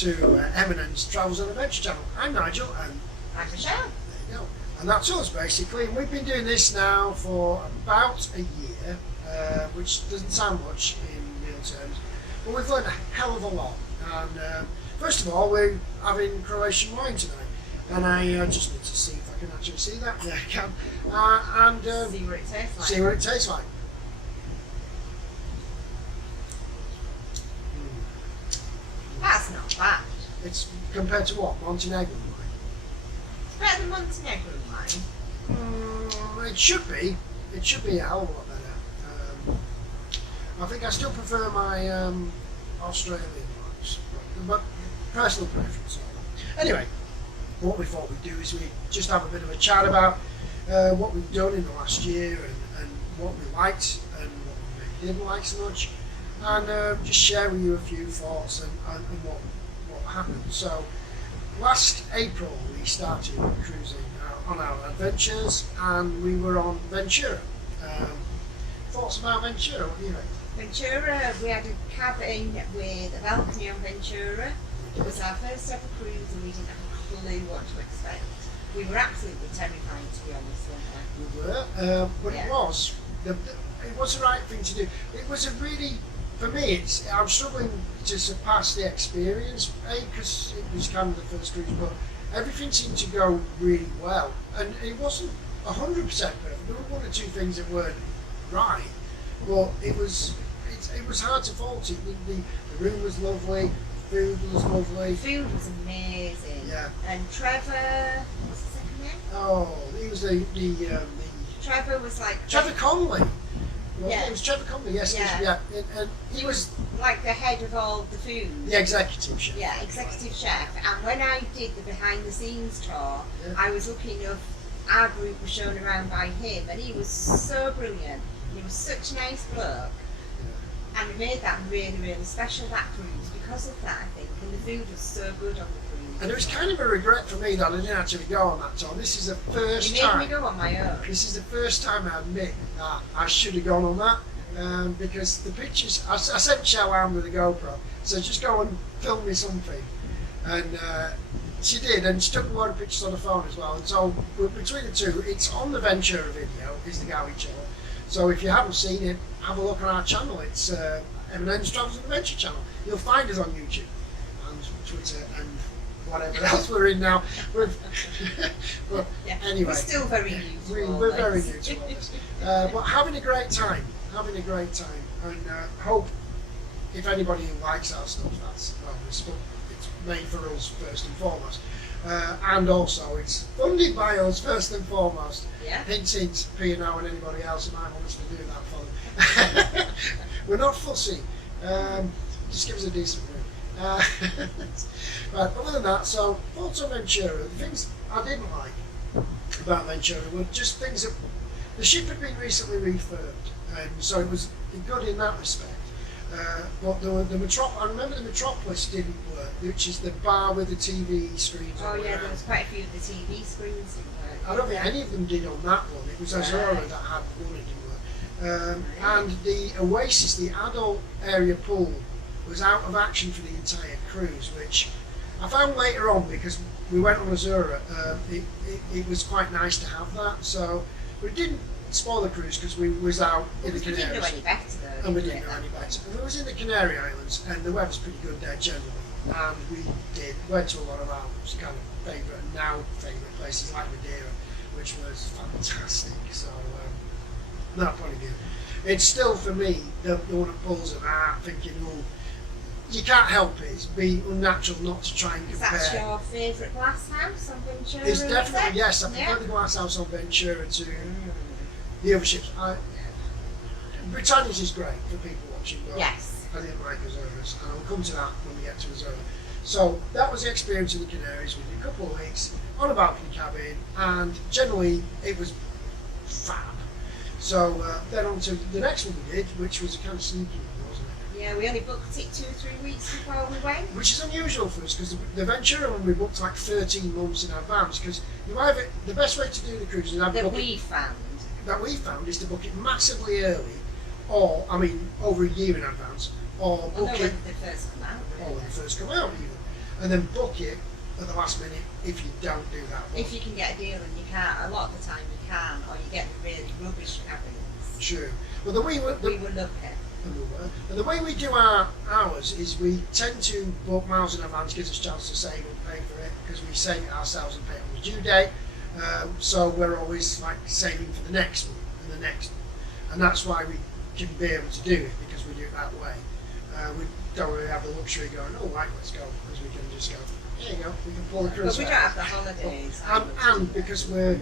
to M&N's Travels and Adventure channel. I'm Nigel and I'm Michelle. There you go. And that's us basically. And we've been doing this now for about a year, which doesn't sound much in real terms, but we've learned a hell of a lot. And first of all, we're having Croatian wine tonight. And I just need to see if I can actually see that. Yeah, I can. And see what it tastes like. See what it tastes like. That's not bad. It's compared to what? Montenegrin wine? It's better than Montenegrin wine. It should be. It should be a hell of a lot better. I think I still prefer my Australian wines, but personal preference. Anyway, what we thought we'd do is we just have a bit of a chat about what we've done in the last year and what we liked and what we maybe didn't like so much, and just share with you a few thoughts and what happened. So last April we started cruising on our adventures, and we were on Ventura. Thoughts about Ventura? What do you think? Ventura, we had a cabin with a balcony on Ventura. It was our first ever cruise and we didn't have a clue what to expect. We were absolutely terrified, to be honest, weren't We were, but Yeah. it was the right thing to do. It was a really, for me, I'm struggling to surpass the experience, because it was kind of the first cruise, but everything seemed to go really well, and it wasn't 100% perfect. There were one or two things that weren't right, but it was hard to fault it. The room was lovely, food was lovely. we? Food was amazing. Yeah. And Trevor, what's his second name? Oh, he was the Trevor was like Trevor Conley. Yeah. It was Trevor Conley, yes. Yeah. And he was like the head of all the food. the executive chef. Yeah, executive chef. And when I did the behind the scenes tour, Yeah. I was looking of our group was shown around by him, and he was so brilliant. He was such a nice bloke, and he made that really, really special, that cruise, because of that, I think. And the food was so good on the cruise. And it was kind of a regret for me that I didn't actually go on that tour. This is the first You made me time. go on my own. This is the first time I admit that I should have gone on that, because the pictures. I sent Shell around with a GoPro, so just go and film me something, and she did, and she took a lot of pictures on the phone as well. And so between the two, it's on the Ventura video, is the Gowie channel. So if you haven't seen it, have a look on our channel. It's M&N's Travels and Adventure channel. You'll find us on YouTube and Twitter and whatever else we're in now. But Yeah. anyway, We're still very new to all we're very this. new to all this. But having a great time, and hope if anybody who likes our stuff, that's well, it's made for us first and foremost. And also it's funded by us first and foremost. Yeah. Hint, hint, P&O and anybody else who might want us to do that for them. We're not fussy. Just give us a decent room. Right, other than that, so thoughts on Ventura. The things I didn't like about Ventura were just things that the ship had been recently refurbed, and so it was good in that respect. But I remember the Metropolis didn't work, which is the bar with the TV screens. Oh all yeah, around. there was quite a few of the TV screens didn't work. I don't think any of them did on that one. It was Azura Right. that had one that didn't work. And the Oasis, the adult area pool, was out of action for the entire cruise, which I found later on because we went on Azura. It was quite nice to have that. So we didn't spoil the cruise because we was out in the We didn't know Canaries. any better though. And we did didn't know at any that better. point? And it was in the Canary Islands, and the weather's pretty good there generally. And we went to a lot of our kind of favourite and now favourite places like Madeira, which was fantastic. So, from that point of view, it's still for me the one that pulls it out, thinking, oh, you can't help it. It's be unnatural not to try and Is compare. that your favourite glass house on Ventura? It's is definitely it? yes. I Yeah. prefer the glass house on Ventura to the other ships. Britannia's is great for people watching. But Yes. I didn't like Azura's, and I'll come to that when we get to Azura. So that was the experience in the Canaries. We did a couple of weeks on a balcony cabin, and generally it was fab. So then on to the next one we did, which was a kind of sneaky one, wasn't it? Yeah, we only booked it 2-3 weeks before we went. Which is unusual for us because the Ventura one we booked like 13 months in advance. Because the best way to do the cruise is That we found. that we found is to book it massively early, or over a year in advance, or Well, book no, it when they first come out. when they first come out even. and then book it at the last minute if you don't do that. If you can get a deal, and you can't, a lot of the time you can, or you get the really rubbish cabins. True. Well, the way we were lucky. and the way we do our hours is we tend to book miles in advance, gives us a chance to save and pay for it because we save it ourselves and pay it on the due date. So we're always like saving for the next one and the next one, and that's why we can be able to do it because we do it that way. We don't really have the luxury of going, oh right, let's go, because we can just go. There you go. We can pull the cruise. But we don't have the holidays. And because we're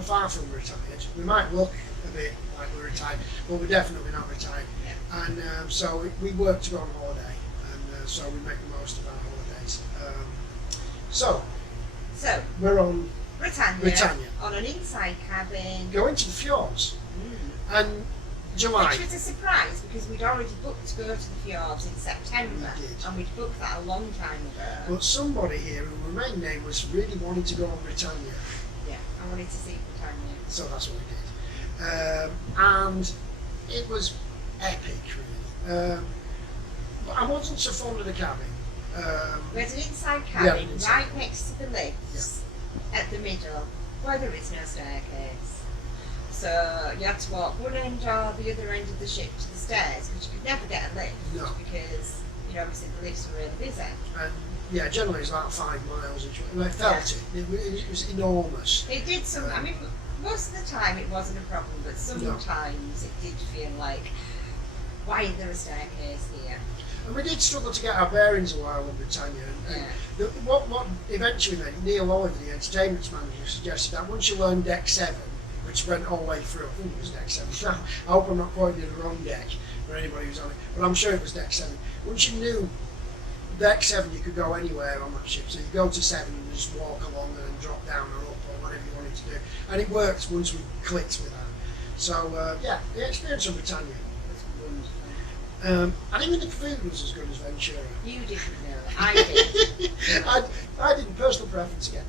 far from retired, we might look a bit like we're retired, but we're definitely not retired. Yeah. And so we work to go on holiday, and so we make the most of our holidays. So we're on Britannia on an inside cabin. Going to the fjords, and July. Which was a surprise because we'd already booked to go to the fjords in September, We did. and we'd booked that a long time ago. But somebody here who remained nameless really wanted to go on Britannia, Yeah, I wanted to see Britannia. so that's what we did. And it was epic, really. But I wasn't so fond of the cabin. We had an inside We had an cabin inside right cabin. next to the lifts at the middle, where there is no staircase. So you had to walk one end or the other end of the ship to the stairs, but you could never get a lift No. because, you know, obviously the lifts were really busy. And yeah, generally it's about 5 miles each way. And I felt it was enormous. It did some, I mean, most of the time it wasn't a problem, but No. sometimes it did feel like, why is there a staircase here? And we did struggle to get our bearings a while on Britannia. And what eventually meant, Neil Oliver, the entertainment manager, suggested that once you learn deck 7, which went all the way through, I think it was deck 7. I hope I'm not pointing at the wrong deck for anybody who's on it, but I'm sure it was deck 7. Once you knew deck 7, you could go anywhere on that ship. So you go to 7 and just walk along and then drop down or up or whatever you wanted to do. And it worked once we clicked with that. So yeah, the experience of Britannia. And even the food was as good as Ventura. You didn't know, I did. I didn't, personal preference again.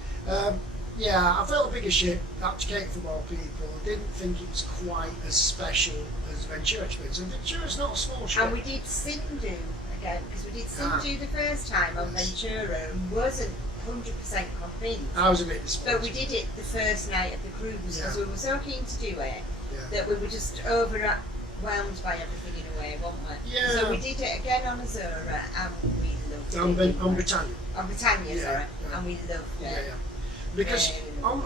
Yeah, I felt a bigger ship, had to cater for more people. Didn't think it was quite as special as Ventura experience. And Ventura's not a small ship. And we did Sindhu again, because we did Sindhu the first time on Ventura and wasn't 100% convinced. I was a bit disappointed. But we did it the first night of the cruise because we were so keen to do it that we were just overwhelmed by everything in a way, weren't we? Yeah. So we did it again on Azura and we loved it. On Britannia. On Britannia, Yeah, sorry. yeah. And we loved it. Yeah. Because on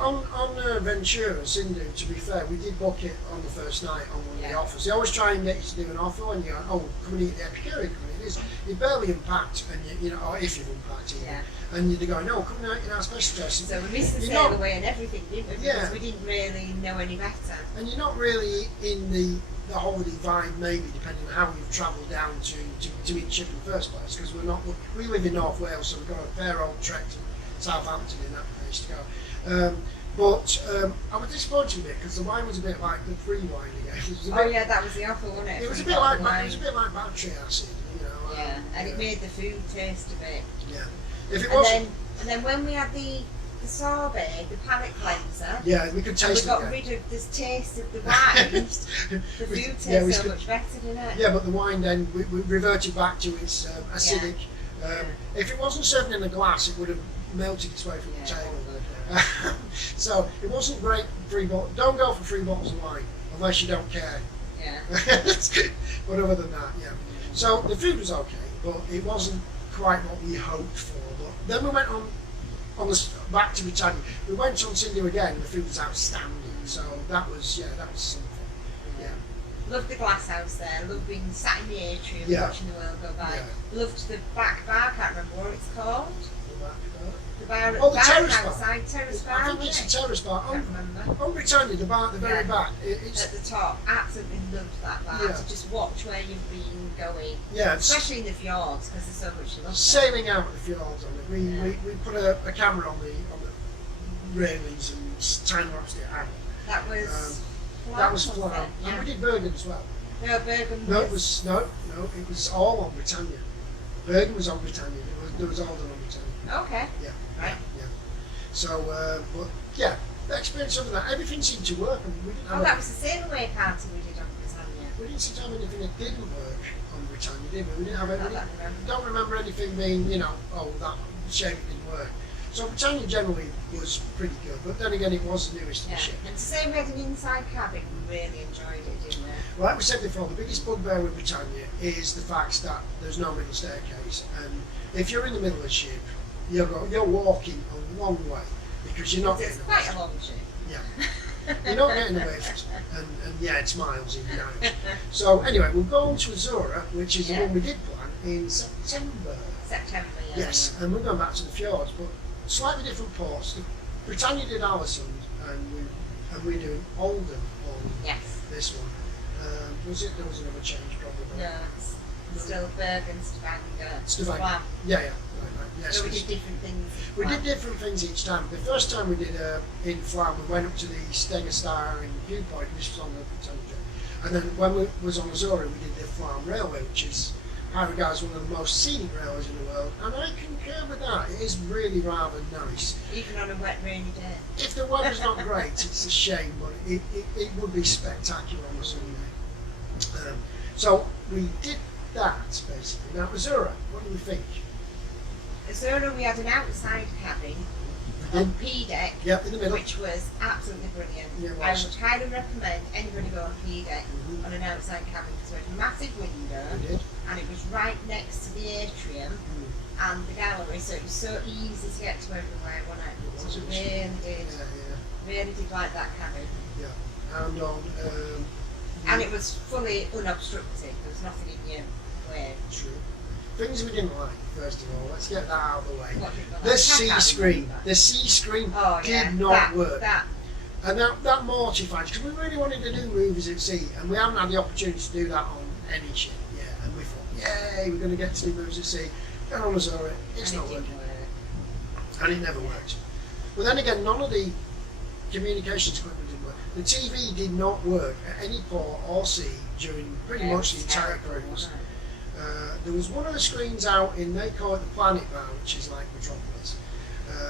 Ventura, Sindhu, to be fair, we did book it on the first night on one of the offers. They always try and get you to do an offer when you go, oh, come and eat the Epicurean, come and eat this. You barely unpacked, and you know, or if you've unpacked it, and they're going, no, come and eat our special dressing. So we missed the sail away and everything, didn't we? Because we didn't really know any better. And you're not really in the holiday vibe, maybe, depending on how you've travelled down to eat the ship in the first place, because we live in North Wales, so we've got a fair old trek to Southampton in that place to go. But I was disappointed a bit because the wine was a bit like the free wine again. That was the offer, wasn't it? It was a bit like battery acid, you know. Yeah, and it made the food taste a bit. Yeah. If it wasn't. And then when we had the sorbet, the palate cleanser. Yeah, we could taste it. We got rid of this taste of the wine. The food tastes so much better, didn't it? Yeah, but the wine then we reverted back to its acidic. If it wasn't served in a glass, it would have melted its way from the table. So it wasn't great free bottle. Don't go for free bottles of wine unless you don't care. Yeah. But other than that, yeah. So the food was okay, but it wasn't quite what we hoped for. But then we went back to Britannia. We went on Sindhu again, and the food was outstanding. So that was something. Yeah. Loved the glass house there. Loved being sat in the atrium watching the world go by. Yeah. Loved the back bar. Can't remember what it's called. The bar at the terrace bar. outside, terrace bar. I think it's a terrace bar. I can't remember. On Britannia, the bar at the very back. It's at the top. Absolutely loved that bar. Yeah. To just watch where you've been going. Yeah, especially in the fjords because there's so much to love. Sailing out of the fjords on it. We put a camera on the railings and time lapsed it out. That was that was flat. And we did Bergen as well. No, Bergen. No, it was all on Britannia. Bergen was on Britannia. There was all done on Britannia. Okay. Yeah. Right. Yeah. So, but yeah, the experience of that, everything seemed to work. And we didn't that was the sail away party we did on Britannia. We didn't seem to have anything that didn't work on Britannia, did we? We didn't have anything. I don't remember. Don't remember anything being, that a shame it didn't work. So Britannia generally was pretty good, but then again, it was the newest of the ship. And to say we had an inside cabin, we really enjoyed it, didn't we? Like we said before, the biggest bugbear with Britannia is the fact that there's no middle staircase, and if you're in the middle of the ship, you're walking a long way because you're not. It's quite a long ship. Yeah, you're not getting away from it, and yeah, it's miles in and out. So anyway, we'll go on to Azura, which is the one we did plan in September. September, yeah. Yes, and we're going back to the fjords, but slightly different ports. Britannia did Alisund, and we're doing Oldham on this one. Was it? There was another change probably. No, it's still Bergen, Stavanger. Wow. Yeah. Right. Yes. So we did different things. We did different things each time. The first time we did in Flam, we went up to the Steger Star in Viewpoint, which was on the Britannia trip. And then when we was on Azura, we did the Flam Railway, which is, I regard as one of the most scenic railways in the world. And I concur with that. It is really rather nice. Even on a wet, rainy day. If the weather's not great, it's a shame, but it would be spectacular on a Sunday. So we did that, basically. Now, Azura, what do you think? Azura, we had an outside cabin on P deck, in the middle, which was absolutely brilliant. Yeah, I would highly recommend anybody go on P deck on an outside cabin because we had a massive window and it was right next to the atrium and the gallery, so it was so easy to get to everywhere one night. So we really did like that cabin. Yeah, and on. And it was fully unobstructed. There was nothing in your way. True. Things we didn't like, first of all. Let's get that out of the way. The C screen. The C screen did not work. And that mortified because we really wanted to do movies at sea, and we haven't had the opportunity to do that on any ship yet. And we thought, yay, we're going to get to do movies at sea. And on Azura, it's not working. And it never worked. But then again, none of the communications equipment didn't work. The TV did not work at any port or sea during pretty much the entire cruise. There was one of the screens out in, they call it the Planet Bar, which is like Metropolis.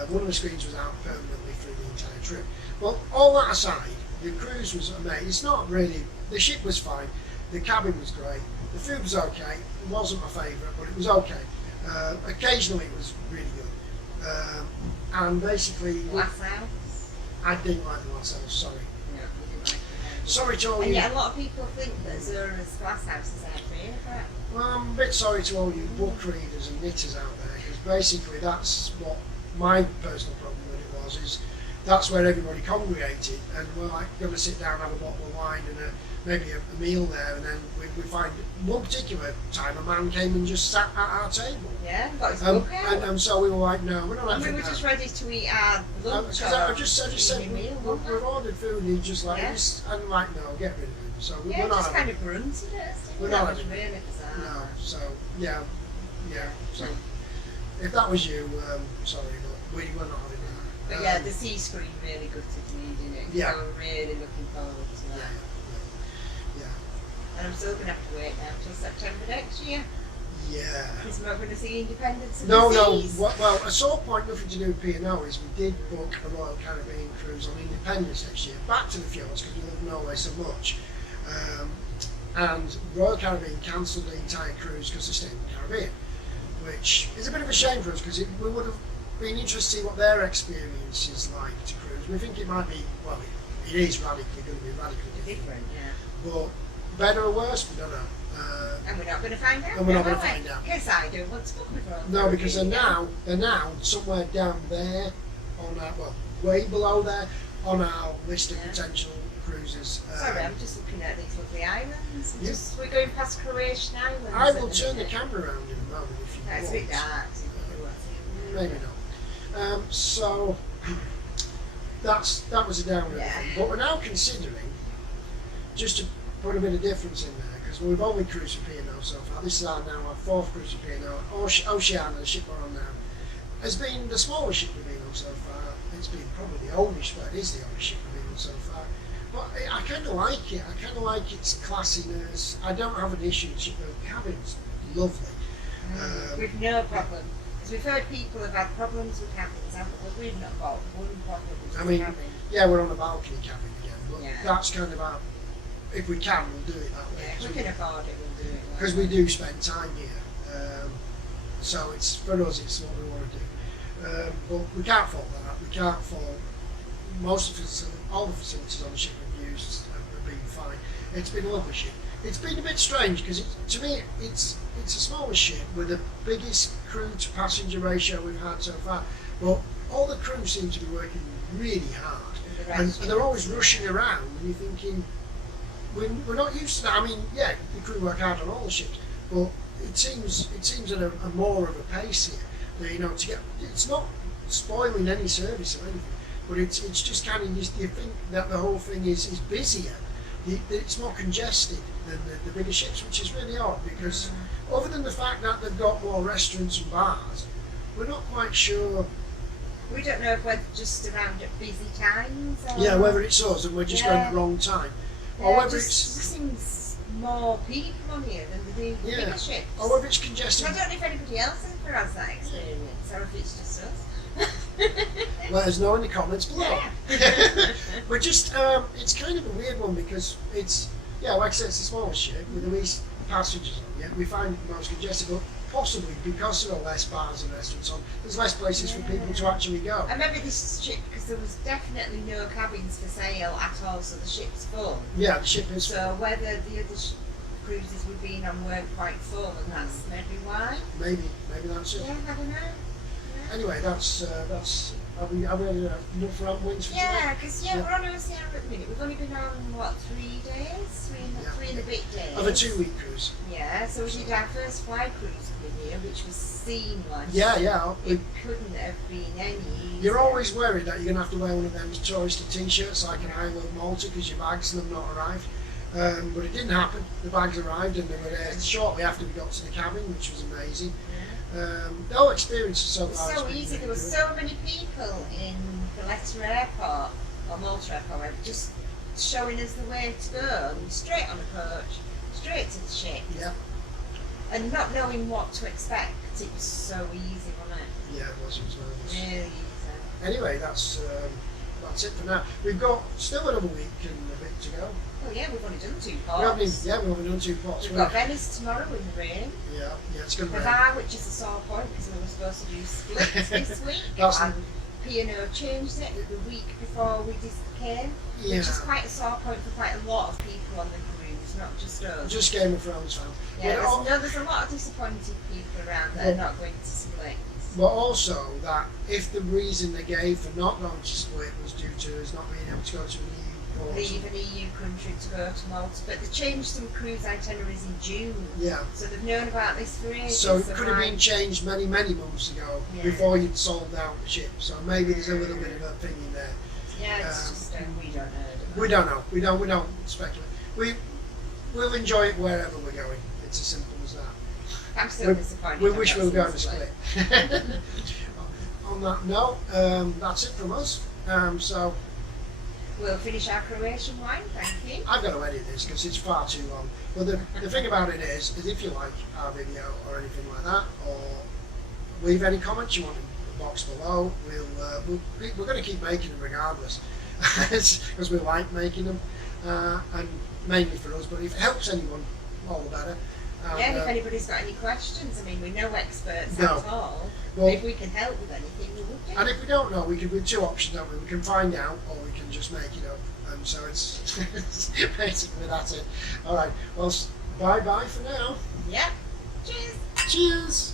One of the screens was out permanently through the entire trip. Well, all that aside, the cruise was amazing. It's not really, the ship was fine, the cabin was great, the food was okay, it wasn't my favourite, but it was okay. Occasionally it was really good. And basically... Glass house? I didn't like the glass house, sorry. No, we didn't like it. Sorry to all and you... yet a lot of people think that Azura's glass house is their favourite. Well, I'm a bit sorry to all you book readers and knitters out there, because basically that's what my personal problem with it was, is that's where everybody congregated, and we're like going to sit down, have a bottle of wine and maybe a meal there, and then we find one particular time a man came and just sat at our table. Yeah, got his book out. And so we were like, no, we're not having that. We were just ready to eat our lunch. I just said, we've ordered food, and he just like, and like, no, get rid of him. So we're not just having kind of grunted at us. We're that not was having really bizarre. No, so yeah. So if that was you, sorry, but we were not having that. But yeah, the sea screen really gutted me, didn't it? Yeah. So we're really looking forward to that. Yeah. And I'm still going to have to wait now till September next year. Yeah. Because we're not going to see Independence of No. the Seas. Well, a sore point, nothing to do with P&O, is we did book a Royal Caribbean cruise on Independence next year, back to the fjords because we love Norway so much. And Royal Caribbean cancelled the entire cruise because they stayed in the Caribbean, which is a bit of a shame for us because we would have been interested to see what their experience is like to cruise. We think it might be, well, it is going to be radically different. Yeah. But better or worse, we don't know. And we're not going to find out. And we're not going to find out. Because I don't want to book with Royal No, because they're Caribbean. now somewhere down there on our, well, way below there on our list of potential cruises. Sorry, I'm just looking at these lovely islands. We're going past Croatian islands. I will turn the camera around in a moment if you want. It's a bit dark. So maybe not. So that was a downer. But we're now considering, just to put a bit of difference in there, because we've only cruised for P&O so far. This is now our fourth cruise for P&O. Oceana, the ship we're on now, has been the smallest ship we've been on so far. It's been probably the oldest, but it is the oldest ship we've been on so far. But I kind of like it. I kind of like its classiness. I don't have an issue with the cabin's lovely. With no problem. Because we've heard people have had problems with cabins, haven't we? We've not got one problem with the cabin. Yeah, we're on a balcony cabin again, but that's kind of our, if we can, we'll do it that way. Yeah, if we can afford it, we'll do it. Because we do spend time here. So it's, for us, it's what we want to do. But we can't fault that. We can't fault most of all the facilities on the ship we've used have been fine. It's been a lovely ship. It's been a bit strange because to me it's a smaller ship with the biggest crew to passenger ratio we've had so far. But all the crew seem to be working really hard, and they're always rushing around. And you're thinking, we're not used to that. I mean, yeah, the crew work hard on all the ships, but it seems at a more of a pace here. You know, to get, it's not spoiling any service or anything, but it's just kind of, you think that the whole thing is busier. It's more congested than the bigger ships, which is really odd because other than the fact that they've got more restaurants and bars, we're not quite sure. We don't know if we're just around at busy times. Or Yeah, whether it's us and we're just going at the wrong time, or whether just it's seems more people on here than they do the bigger ships. or whether it's congested. I don't know if anybody else has that experience or if it's just us. Let us know in the comments below. Yeah. But just, it's kind of a weird one because it's, like I said, it's the smallest ship with the least passengers on it. We find it the most congested, but possibly because there are less bars and restaurants on, there's less places for people to actually go. I remember this ship because there was definitely no cabins for sale at all, so the ship's full. Yeah, the ship is So whether the other cruises we've been on weren't quite full, and that's maybe why. Maybe that's it. Yeah, I don't know. Anyway, that's are we enough ramblings for Yeah, today? because we're on Oceana at the minute. We've only been on what, 3 days, three and a bit days. Of a 2-week cruise. Yeah, so we did our first fly cruise with you, which was seamless. Yeah. It couldn't have been any easier. You're always worried that you're going to have to wear one of them touristy t-shirts like an I Love Malta because your bags have not arrived. But it didn't happen. The bags arrived and they were there shortly after we got to the cabin, which was amazing. The whole experience was so far. So easy. There were so many people in Ventura Airport or Malta Airport just showing us the way to go, and straight on a coach, straight to the ship. Yeah. And not knowing what to expect, it was so easy, wasn't it? Yeah, it was. Really easy. Anyway, that's it for now. We've got still another week and a bit to go. Oh yeah, we've only done 2 We've ports. only done 2 ports. We've got Venice tomorrow in the rain. Yeah, it's going to rain. Bavar, which is a sore point because we were supposed to do splits this week. That's And P&O changed it the week before we came, which is quite a sore point for quite a lot of people on the cruise, not just us. Just Game of Thrones fans. Yeah, there's a lot of disappointed people around that are not going to splits. But also that if the reason they gave for not going to split was due to us not being able to go to an EU port. Leave an EU country to go to Malta, but they changed some cruise itineraries in June. Yeah. So they've known about this for ages. So it could have been changed many months ago before you'd sold out the ship. So maybe there's a little bit of opinion there. Yeah, it's just we don't know. We don't know. We don't speculate. We'll enjoy it wherever we're going. It's as simple as that. I'm still disappointed. We wish we were going to split. On that note, that's it from us. So we'll finish our Croatian wine, thank you. I've got to edit this because it's far too long. But the thing about it is if you like our video or anything like that, or leave any comments you want in the box below, we're going to keep making them regardless, because we like making them, and mainly for us. But if it helps anyone, all the better. And if anybody's got any questions, I mean, we're no experts No. at all. Well, if we can help with anything, we would do. And if we don't know, we can do 2 options, don't we? We can find out, or we can just make it up. And so it's basically that's it. All right. Well, bye for now. Yeah. Cheers. Cheers.